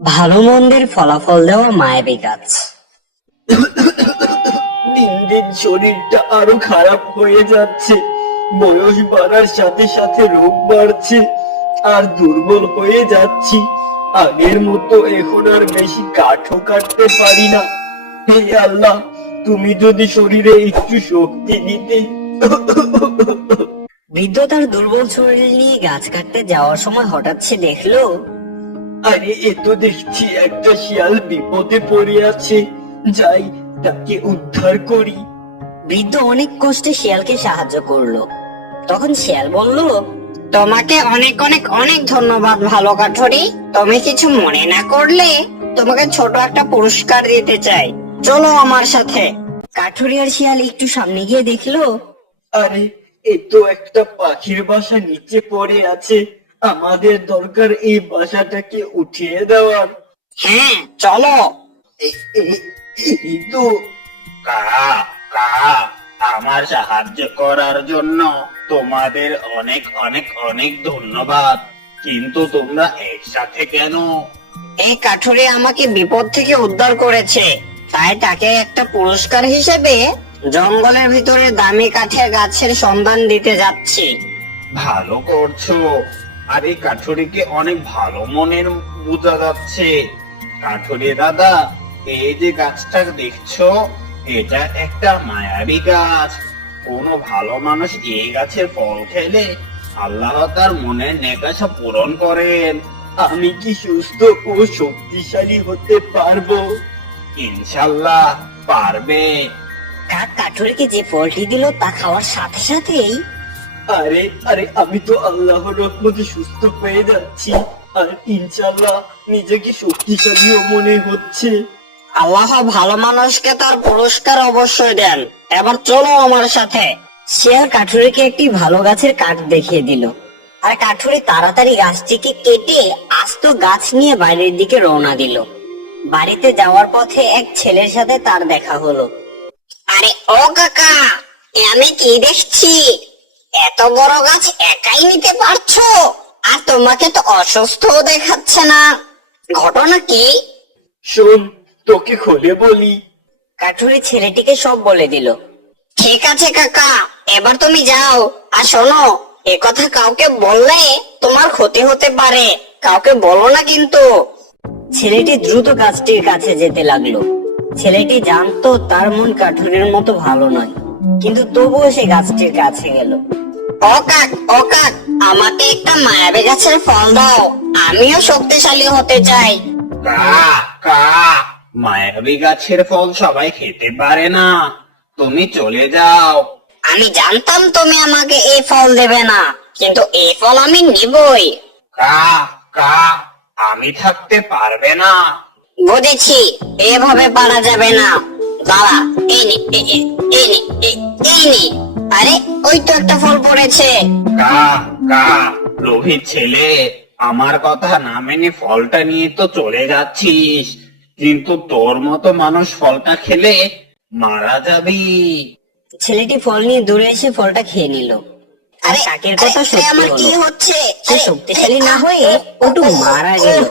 ভালো মন্দের ফলাফল দেওয়া মায়াবী গাছ। দিন দিন শরীরটা আরও খারাপ হয়ে যাচ্ছে। বয়স বাড়ার সাথে সাথে রোগ বাড়ছে। আর দুর্বল হয়ে যাচ্ছি। আগের মতো এখন আর বেশি কাঠও কাটতে পারি না। হে আল্লাহ তুমি যদি শরীরে একটু শক্তি দিতে। বৃদ্ধ তার দুর্বল শরীর নিয়ে গাছ কাটতে যাওয়ার সময় হঠাৎ সে দেখল আরে এ তো দেখছি একটা শিয়াল বিপদে পড়ে আছে। যাই তাকে উদ্ধার করি। বৃদ্ধ অনেক কষ্টে শিয়ালকে সাহায্য করল। তখন শিয়াল বলল তোমাকে অনেক অনেক অনেক ধন্যবাদ ভালো কাঠুরি। তুমি কিছু মনে না করলে তোমাকে ছোট একটা পুরস্কার দিতে চাই। চলো আমার সাথে। কাঠুরি আর শিয়াল একটু সামনে গিয়ে দেখল আরে এ তো একটা পাখির বাসা নিচে পড়ে আছে। আমাদের দরকার এই বাসাটাকে উঠিয়ে দেওয়ার। হ্যাঁ চলো। এ- এ- এই তো কা কা আমার সাহায্য করার জন্য তোমাদের অনেক অনেক অনেক ধন্যবাদ। কিন্তু তোমরা একসাথে কেন? এই কাঠুরে আমাকে বিপদ থেকে উদ্ধার করেছে। তাই তাকে একটা পুরস্কার হিসেবে জঙ্গলের ভিতরে দামি কাঠের গাছের সন্ধান দিতে যাচ্ছি। ভালো করছ। আর এই কাঠুরিকে অনেক ভালো মনের বোঝা যাচ্ছে। কাঠুরি দাদা, এই যে গাছটা দেখছ, এটা একটা মায়াবী গাছ। কোনো ভালো মানুষ এই গাছের ফল খেলে আল্লাহ তার মনের নেকাশা পূরণ করেন। আমি কি সুস্থ ও শক্তিশালী হতে পারব? ইনশাল্লাহ পারবে। কাক কাঠুরিকে যে ফলটি দিল তা খাওয়ার সাথে সাথেই আরে আরে, আমি তো আল্লাহর রহমতে সুস্থ হয়ে যাচ্ছি। আর ইনশাল্লাহ নিজেকে শক্তিশালীও মনে হচ্ছে। আল্লাহ ভালো মানুষকে তার পুরস্কার অবশ্যই দেন। এবার চলো আমার সাথে। শিয়াল কাঠুরিকে একটি ভালো গাছের কাঠ দেখিয়ে দিল। আর কাঠুরি তাড়াতাড়ি গাছটিকে কেটে আস্ত গাছ নিয়ে বাইরের দিকে রওনা দিল। বাড়িতে যাওয়ার পথে এক ছেলের সাথে তার দেখা হলো। আরে ও কাকা আমি কি দেখছি? এত বড় গাছ একাই নিতে পারছ? আর তোমাকে তো অসুস্থ দেখাচ্ছে না। ঘটনা কি? শোন তোকে খুলে বলি। কাঠুরি ছেলেটিকে সব বলে দিল। ঠিক আছে কাকা এবার তুমি যাও। আর শোনো এ কথা কাউকে বললে তোমার ক্ষতি হতে পারে। কাউকে বলো না কিন্তু। ছেলেটি দ্রুত গাছটির কাছে যেতে লাগল। ছেলেটি জানতো তার মন কাঠুরির মতো ভালো নয়। কিন্তু তবুও সে গাছটির কাছে গেল। ও কাক ও কাক আমাকে একটা মায়াবী গাছের ফল দাও আমিও শক্তিশালী হতে চাই। কা কা মায়াবী গাছের ফল সবাই খেতে পারে না তুমি চলে যাও। আমি জানতাম তুমি আমাকে এই ফল দেবে না কিন্তু এই ফল আমি নিবই। কা কা আমি থাকতে পারবে না। বুঝেছি এভাবে পারা যাবে না। দাঁড়া এই নে এই নে এই নে। আরে ওই তো একটা ফল পড়েছে। কা কা লোভিত ছেলে আমার কথা না মেনে ফলটা নিয়ে তো চলে যাচ্ছিস। কিন্তু তোর মতো মানুষ ফলটা খেলে মারা যাবি। ছেলেটি ফল নিয়ে দূরে এসে ফলটা খেয়ে নিল। আরে কাকের কথা সত্যি হলো হচ্ছে? সে শক্তিশালী না হয়ে ওটু মারা গেল।